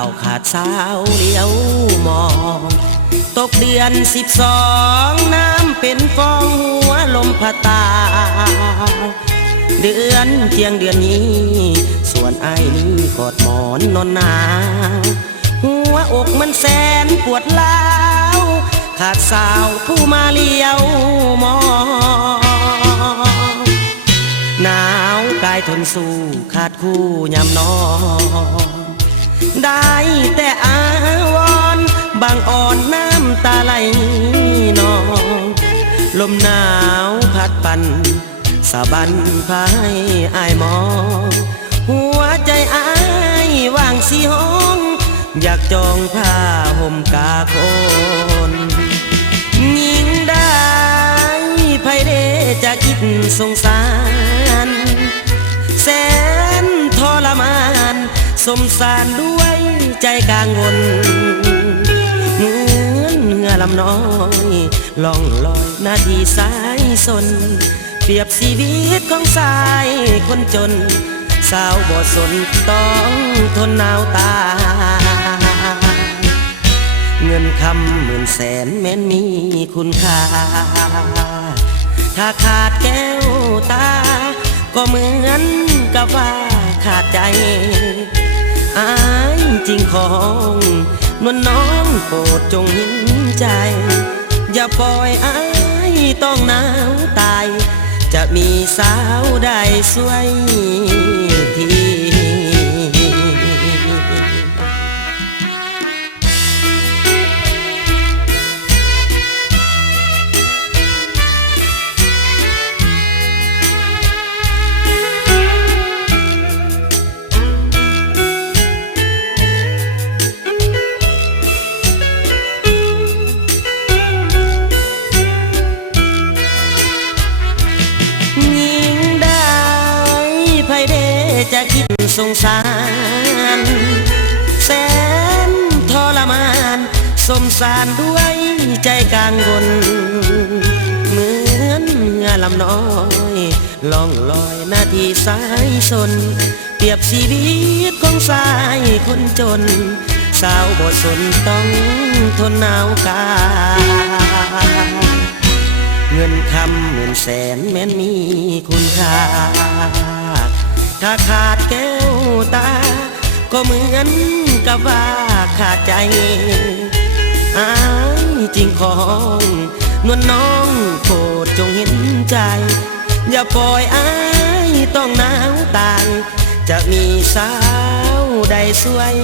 าวขาดสาวเลี้ยวมองตกเดือน12น้ำเป็นฟองหัวลมพัดตาเดือนเที่ยงเดือนนี้ส่วนไอ้นี้กอดหมอนนอนหนาวหัวอกมันแสนปวดร้าวขาดสาวผู้มาเลี้ยวมองหนาวกายทนสู้ขาดคู่ยามนอนได้แต่อาวรบางอ่อนน้ำตาไหลนองลมหนาวพัดปั่นสะบันพายอายมองหัวใจอายว่างสีห้องอยากจองผ้าห่มกาโคนยิงได้ไผเดจะคิดสงสารแสนทรมานสมสารด้วยใจกลางวนเหมือนเหงื่อลำน้อยล่องลอยนาทีสายสนเปรียบชีวิตของชายคนจนสาวบ่สนต้องทนหนาวตาเงินคำ10,000แสนแม้นมีคุณค่าถ้าขาดแก้วตาก็เหมือนกับว่าขาดใจอายจริงของนวลน้องโปรดจงเห็นใจอย่าปล่อยอายต้องหนาวตายจะมีสาวใดสวยทีจะคิดสงสารแสนทรมานสมสารด้วยใจกลางวนเหมือนเหงื่อลำน้อยล่องลอยนาทีสายสนเปรียบชีวิตของชายคนจนสาวบ่สนต้องทนหนาวกาเงินคำ10,000แสนแม้นมีคุณค่าถ้าขาดแก้วตาก็เหมือนกับว่าขาดใจอายจริงของนวลน้องโปรดจงเห็นใจอย่าปล่อยอายต้องหนาวตายจะมีสาวใดสวย